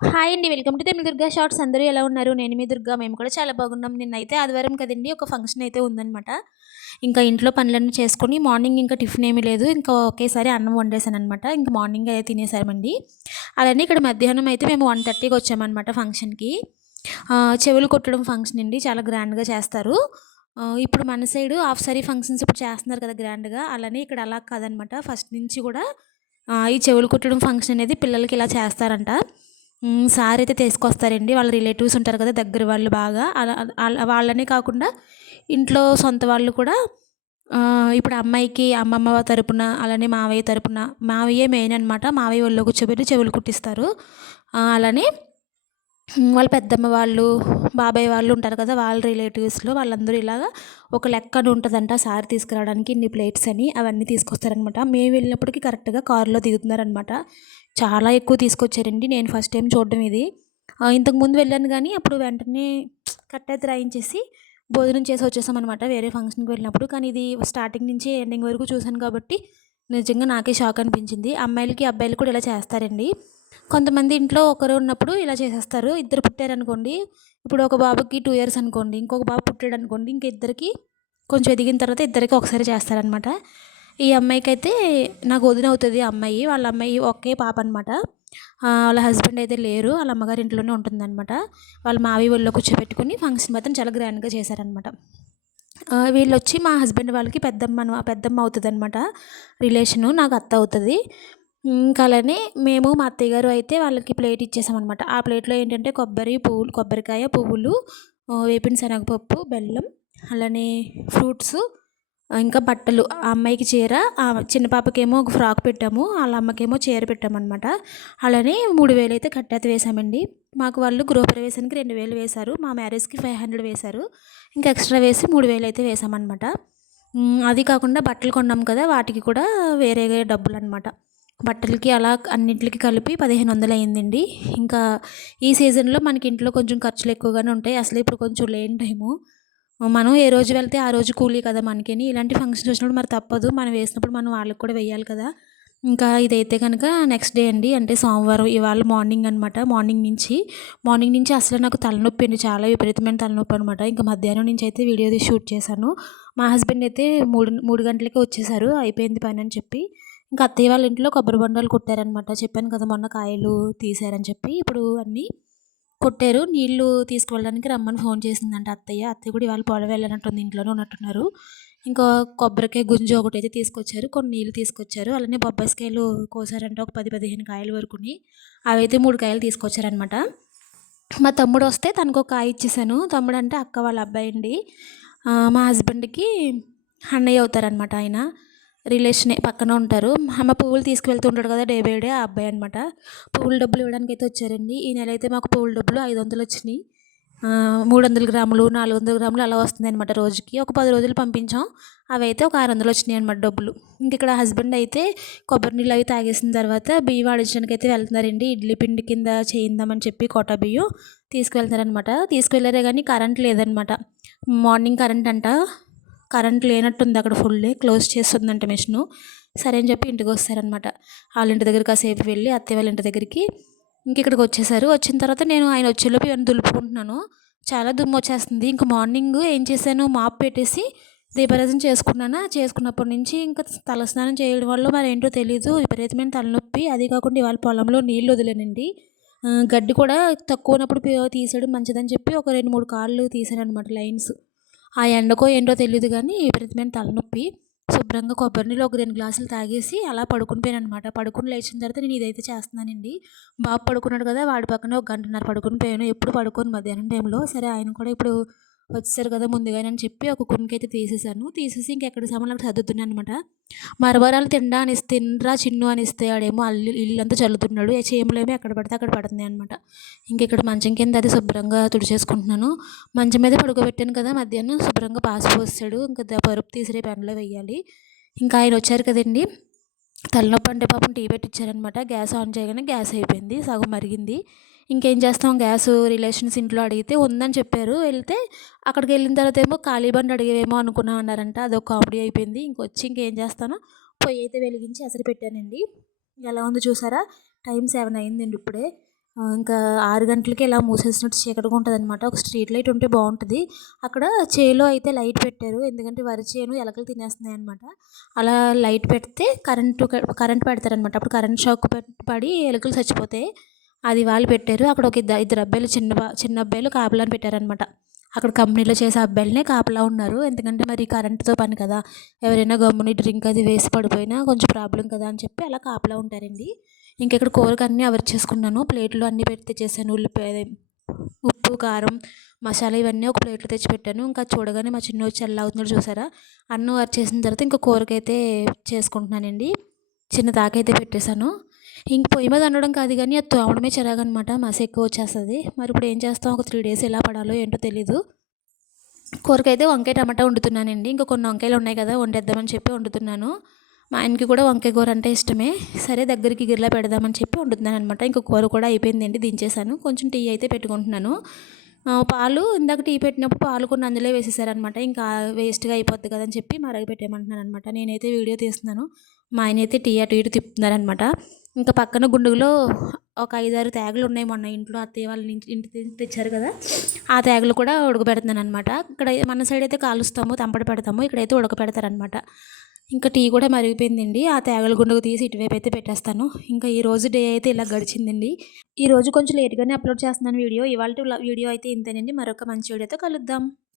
Hi అండి welcome to Tamil Durga shorts. అందరూ ఎలా ఉన్నారు? నేను మీ దుర్గా. మేము కూడా చాలా బాగున్నాం. నిన్నైతే ఆదివారం కదండి ఒక ఫంక్షన్ అయితే ఉందన్నమాట. ఇంకా ఇంట్లో పనులన్నీ చేసుకొని మార్నింగ్ ఇంకా టిఫిన్ ఏమీ లేదు. ఇంకా ఒకేసారి అన్నం వండేసాను అనమాట ఇంకా మార్నింగ్ అయితే తినేసామండి. అలానే ఇక్కడ మధ్యాహ్నం అయితే మేము వన్ థర్టీకి వచ్చామన్నమాట ఫంక్షన్కి. చెవులు కొట్టడం ఫంక్షన్ అండి. చాలా గ్రాండ్గా చేస్తారు. ఇప్పుడు మన సైడు హాఫ్ సారీ ఫంక్షన్స్ ఇప్పుడు చేస్తున్నారు కదా గ్రాండ్గా. అలానే ఇక్కడ అలా కాదనమాట. ఫస్ట్ నుంచి కూడా ఈ చెవులు కుట్టడం ఫంక్షన్ అనేది పిల్లలకి ఇలా చేస్తారంట. సారీ సార్ అయితే తీసుకొస్తారండి. వాళ్ళ రిలేటివ్స్ ఉంటారు కదా దగ్గర వాళ్ళు బాగా. అలా అలా- వాళ్ళనే కాకుండా ఇంట్లో సొంత వాళ్ళు కూడా ఇప్పుడు అమ్మాయికి అమ్మమ్మ తరపున అలానే మావయ్య తరపున మావయ్యే మెయిన్ అనమాట మావయ్య వాళ్ళు కూర్చోబెట్టి చెవులు కుట్టిస్తారు. అలానే వాళ్ళ పెద్దమ్మ వాళ్ళు బాబాయ్ వాళ్ళు ఉంటారు కదా వాళ్ళ రిలేటివ్స్లో వాళ్ళందరూ ఇలాగా ఒక లెక్క అని ఉంటుందంట సార్ తీసుకురావడానికి ఇన్ని ప్లేట్స్ అని అవన్నీ తీసుకొస్తారనమాట. మేము వెళ్ళినప్పటికీ కరెక్ట్గా కారులో దిగుతున్నారనమాట. చాలా ఎక్కువ తీసుకొచ్చారండి నేను ఫస్ట్ టైం చూడడం ఇది. ఇంతకుముందు వెళ్ళాను కానీ అప్పుడు వెంటనే కట్టెత్తి రాయించేసి భోజనం చేసి వచ్చేసామన్నమాట వేరే ఫంక్షన్కి వెళ్ళినప్పుడు. కానీ ఇది స్టార్టింగ్ నుంచి ఎండింగ్ వరకు చూశాను కాబట్టి నిజంగా నాకే షాక్ అనిపించింది. అమ్మాయిలకి అబ్బాయిలు కూడా ఇలా చేస్తారండి. కొంతమంది ఇంట్లో ఒకరు ఉన్నప్పుడు ఇలా చేసేస్తారు. ఇద్దరు పుట్టారనుకోండి ఇప్పుడు ఒక బాబుకి టూ ఇయర్స్ అనుకోండి ఇంకొక బాబు పుట్టాడు అనుకోండి ఇంక ఇద్దరికి కొంచెం ఎదిగిన తర్వాత ఇద్దరికి ఒకసారి చేస్తారనమాట ఈ అమ్మాయికి అయితే నాకు వదిన అవుతుంది ఆ అమ్మాయి. వాళ్ళ అమ్మాయి ఒకే పాప అనమాట వాళ్ళ హస్బెండ్ అయితే లేరు. వాళ్ళ అమ్మగారి ఇంట్లోనే ఉంటుందన్నమాట. వాళ్ళ మావి ఒళ్ళో కూర్చోబెట్టుకుని ఫంక్షన్ మాత్రం చాలా గ్రాండ్గా చేశారనమాట వీళ్ళు వచ్చి మా హస్బెండ్ వాళ్ళకి పెద్దమ్మ పెద్దమ్మ అవుతుంది అనమాట రిలేషను నాకు అత్త అవుతుంది. ఇంకా అలానే మేము మా అత్తయ్య గారు అయితే వాళ్ళకి ప్లేట్ ఇచ్చేసామన్నమాట. ఆ ప్లేట్లో ఏంటంటే కొబ్బరి పువ్వులు కొబ్బరికాయ పువ్వులు వేపిన శనగపప్పు బెల్లం అలానే ఫ్రూట్స్ ఇంకా బట్టలు. ఆ అమ్మాయికి చీర ఆ చిన్న పాపకేమో ఒక ఫ్రాక్ పెట్టాము వాళ్ళ అమ్మకేమో చీర పెట్టామన్నమాట. అలానే మూడు వేలు అయితే కట్టెత వేసామండి. మాకు వాళ్ళు గృహప్రవేశానికి రెండు వేలు వేశారు మా మ్యారేజ్కి ఫైవ్ హండ్రెడ్ వేశారు. ఇంకా ఎక్స్ట్రా వేసి మూడు వేలు అయితే వేసామన్నమాట. అది కాకుండా బట్టలు కొన్నాం కదా వాటికి కూడా వేరే డబ్బులు అనమాట బట్టలకి అలా అన్నింటికి కలిపి పదిహేను వందలు అయిందండి. ఇంకా ఈ సీజన్లో మనకి ఇంట్లో కొంచెం ఖర్చులు ఎక్కువగానే ఉంటాయి. అసలు ఇప్పుడు కొంచెం లేని టైము. మనం ఏ రోజు వెళ్తే ఆ రోజు కూలీ కదా మనకిని. ఇలాంటి ఫంక్షన్స్ వచ్చినప్పుడు మరి తప్పదు. మనం వేసినప్పుడు మనం వాళ్ళకి కూడా వేయాలి కదా. ఇంకా ఇదైతే కనుక నెక్స్ట్ డే అండి. అంటే సోమవారం ఇవాళ మార్నింగ్ అనమాట మార్నింగ్ నుంచి మార్నింగ్ నుంచి అసలు నాకు తలనొప్పి అండి. చాలా విపరీతమైన తలనొప్పి అనమాట ఇంకా మధ్యాహ్నం నుంచి అయితే వీడియో షూట్ చేశాను. మా హస్బెండ్ అయితే మూడు మూడు గంటలకే వచ్చేసారు. అయిపోయింది పని అని చెప్పి. ఇంకా అత్తయ్య వాళ్ళ ఇంట్లో కొబ్బరి బొండాలు కుట్టారనమాట చెప్పాను కదా మొన్న కాయలు తీశారని చెప్పి. ఇప్పుడు అన్నీ కొట్టారు. నీళ్ళు తీసుకువెళ్ళడానికి రమ్మని ఫోన్ చేసిందంట అత్తయ్య. అత్తయ్య కూడా ఇవాళ పొలం వెళ్ళినట్టుంది ఇంట్లోనే ఉన్నట్టున్నారు. ఇంకా కొబ్బరికాయ గుంజు ఒకటి అయితే తీసుకొచ్చారు. కొన్ని నీళ్ళు తీసుకొచ్చారు. అలానే బొబ్బాయికాయలు కోసారంటే ఒక పది పదిహేను కాయల వరకుని అవి అయితే మూడు కాయలు తీసుకొచ్చారనమాట మా తమ్ముడు వస్తే తనకు ఒక కాయ ఇచ్చేసాను. తమ్ముడు అంటే అక్క వాళ్ళ అబ్బాయి అండి. మా హస్బెండ్కి అన్నయ్య అవుతారనమాట ఆయన. రిలేషనే పక్కన ఉంటారు. ఆమె పువ్వులు తీసుకువెళ్తుంటాడు కదా డే బై డే ఆ అబ్బాయి అనమాట పువ్వుల డబ్బులు ఇవ్వడానికి అయితే వచ్చారండి. ఈ నెల అయితే మాకు పువ్వుల డబ్బులు ఐదు వందలు వచ్చినాయి. మూడు వందల గ్రాములు నాలుగు వందల గ్రాములు అలా వస్తుంది అనమాట రోజుకి. ఒక పది రోజులు పంపించాం. అవి అయితే ఒక ఆరు వందలు వచ్చినాయి అనమాట డబ్బులు. ఇంక ఇక్కడ హస్బెండ్ అయితే కొబ్బరి నీళ్ళు అవి తాగేసిన తర్వాత బియ్యం ఆడించడానికి అయితే వెళ్తున్నారండి. ఇడ్లీ పిండి కింద చేయిందామని చెప్పి కోట బియ్యం తీసుకువెళ్తారనమాట తీసుకువెళ్ళారే కానీ కరెంట్ లేదనమాట మార్నింగ్ కరెంట్ అంట. కరెంట్ లేనట్టుంది అక్కడ ఫుల్ క్లోజ్ చేస్తుందంట మిషను. సరే అని చెప్పి ఇంటికి వస్తారనమాట వాళ్ళ ఇంటి దగ్గర కాసేపు వెళ్ళి అత్తయ్య వాళ్ళ ఇంటి దగ్గరికి ఇంక ఇక్కడికి వచ్చేసారు. వచ్చిన తర్వాత నేను ఆయన వచ్చేలోపు ఇవన్నీ దులుపుకుంటున్నాను చాలా దుమ్ము వచ్చేస్తుంది. ఇంక మార్నింగ్ ఏం చేశాను మాప్ పెట్టేసి దీపారాధన చేసుకున్నాను? చేసుకున్నప్పటి నుంచి ఇంకా తలస్నానం చేయడం వల్ల మరి ఏంటో తెలియదు విపరీతమైన తలనొప్పి. అది కాకుండా ఇవాళ పొలంలో నీళ్ళు వదిలేనండి. గడ్డి కూడా తక్కువ ఉన్నప్పుడు పి- తీసేయడం మంచిదని చెప్పి ఒక రెండు మూడు కాళ్ళు తీసాను అనమాట లైన్స్. ఆ ఎండకో ఏంటో తెలియదు కానీ విపరీతమైన తలనొప్పి. శుభ్రంగా కొబ్బరి నీళ్ళు ఒక రెండు గ్లాసులు తాగేసి అలా పడుకుని పోయాను అనమాట పడుకుని లేచిన తర్వాత నేను ఇదైతే చేస్తున్నానండి. బాబు పడుకున్నాడు కదా వాడి పక్కన ఒక గంటన్నర పడుకుని పోయాను. ఎప్పుడు పడుకోను మధ్యాహ్నం టైంలో. సరే ఆయన కూడా ఇప్పుడు వచ్చేసారు కదా ముందుగానే అని చెప్పి ఒక కునికైతే తీసేసాను తీసేసి ఇంకెక్కడ సామాన్లు అక్కడ సర్దుతున్నాను అనమాట మరవరాలు తిండా అని తిండ్రా తినరా చిన్ను అని ఇస్తే ఆడేమో అల్లు ఇల్లంతా చల్లుతున్నాడు. ఏ చీమలేమో ఎక్కడ పడితే అక్కడ పడుతుంది అనమాట ఇంకెక్కడ మంచం కింద అది శుభ్రంగా తుడిచేసుకుంటున్నాను. మంచం మీద పడుకోబెట్టాను కదా మధ్యాహ్నం శుభ్రంగా పాస్ పోస్తాడు ఇంకా ద- పరుపు తీసిరే పెన్లో వేయాలి. ఇంకా ఆయన వచ్చారు కదండి. తలనొప్పి అంటే పాపం టీ పెట్టించారనమాట గ్యాస్ ఆన్ చేయగానే గ్యాస్ అయిపోయింది. సగం మరిగింది. ఇంకేం చేస్తాం? గ్యాస్ రిలేషన్స్ ఇంట్లో అడిగితే ఉందని చెప్పారు. వెళ్తే అక్కడికి వెళ్ళిన తర్వాత ఏమో ఖాళీ బండి అడిగేవేమో అనుకున్నాం అన్నారంట. అదొక కామెడీ అయిపోయింది. ఇంకొచ్చి ఇంకేం చేస్తాను? పొయ్యి అయితే వెలిగించి అసలు పెట్టానండి. ఎలా ఉందో చూసారా? టైం సెవెన్ అయిందండి ఇప్పుడే. ఇంకా ఆరు గంటలకి ఇలా మూసేసినట్టు చీకటిగా ఉంటుంది అనమాట ఒక స్ట్రీట్ లైట్ ఉంటే బాగుంటుంది. అక్కడ చేలో అయితే లైట్ పెట్టారు. ఎందుకంటే వరి చేను ఎలకలు తినేస్తున్నాయి అనమాట అలా లైట్ పెడితే కరెంటు కరెంట్ పెడతారనమాట అప్పుడు కరెంట్ షాక్ పడి ఎలుకలు చచ్చిపోతాయి. అది వాళ్ళు పెట్టారు. అక్కడ ఒక ఇద్దరు ఇద్దరు అబ్బాయిలు చిన్న చిన్న అబ్బాయిలు కాపలాని పెట్టారనమాట అక్కడ కంపెనీలో చేసే అబ్బాయిలనే కాపలా ఉన్నారు. ఎందుకంటే మరి కరెంటుతో పని కదా. ఎవరైనా గమ్ముని డ్రింక్ అది వేసి పడిపోయినా కొంచెం ప్రాబ్లం కదా అని చెప్పి అలా కాపలా ఉంటారండి. ఇంక ఇక్కడ కూరకు అన్నీ అవర్ చేసుకున్నాను. ప్లేట్లో అన్నీ పెడితే చేశాను. ఉల్లిపాయ ఉప్పు కారం మసాలా ఇవన్నీ ఒక ప్లేట్లో తెచ్చి పెట్టాను. ఇంకా చూడగానే మా చిన్న వచ్చి ఎలా అవుతున్నాడు చూసారా? అన్నం వర్క్ చేసిన తర్వాత ఇంకా కూరకైతే చేసుకుంటున్నానండి. చిన్న తాకైతే పెట్టేశాను. ఇంక పొయ్యి మీద వండడం కాదు కానీ అది తోమడమే చిరాగనమాట. మసి ఎక్కువ వచ్చేస్తుంది. మరి ఇప్పుడు ఏం చేస్తాం? ఒక త్రీ డేస్ ఎలా పడాలో ఏంటో తెలీదు. కూరకైతే వంకాయ టమాటా వండుతున్నానండి. ఇంకా కొన్ని వంకాయలు ఉన్నాయి కదా వండేద్దామని చెప్పి వండుతున్నాను. మా ఆయనకి కూడా వంకాయ కూర అంటే ఇష్టమే. సరే దగ్గరికి గిర్లా పెడదామని చెప్పి వండుతున్నాను అనమాట ఇంకా కూర కూడా అయిపోయిందండి దించేసాను కొంచెం టీ అయితే పెట్టుకుంటున్నాను. పాలు ఇందాక టీ పెట్టినప్పుడు పాలు కొన్ని అందులో వేసేసారనమాట. ఇంకా వేస్ట్గా అయిపోద్ది కదా అని చెప్పి మరగ పెట్టేయమంటున్నాను అనమాట నేనైతే వీడియో తీస్తున్నాను. మా ఆయన అయితే టీ అటు ఇటు తిప్పుతున్నారనమాట ఇంకా పక్కన గుండుగులో ఒక ఐదారు తేగలు ఉన్నాయి మొన్న ఇంట్లో అత్తయ్య వాళ్ళ నుంచి ఇంటి తెచ్చారు కదా. ఆ తేగలు కూడా ఉడకబెడుతున్నాను అనమాట ఇక్కడ మన సైడ్ అయితే కాలుస్తాము తంపడి పెడతాము ఇక్కడైతే ఉడకబెడతారనమాట ఇంకా టీ కూడా మరిగిపోయిందండి. ఆ తేగల గుండుకు తీసి ఇటువైపు అయితే పెట్టేస్తాను. ఇంకా ఈ రోజు డే అయితే ఇలా గడిచిందండి. ఈ రోజు కొంచెం లేట్గానే అప్లోడ్ చేస్తున్నాను వీడియో. ఇవాళ వీడియో అయితే ఇంతేనండి. మరొక మంచి వీడియోతో కలుద్దాం.